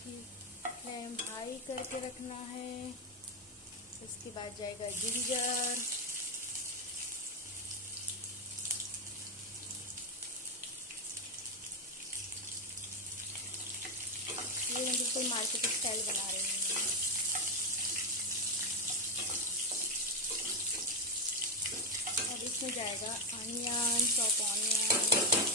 Gas की flame high करके रखना है। उसके बाद जाएगा जिंजर, ये मैं बिल्कुल मार्केट स्टाइल बना रही हूँ। अब इसमें जाएगा अनियन, चॉप ऑनियन,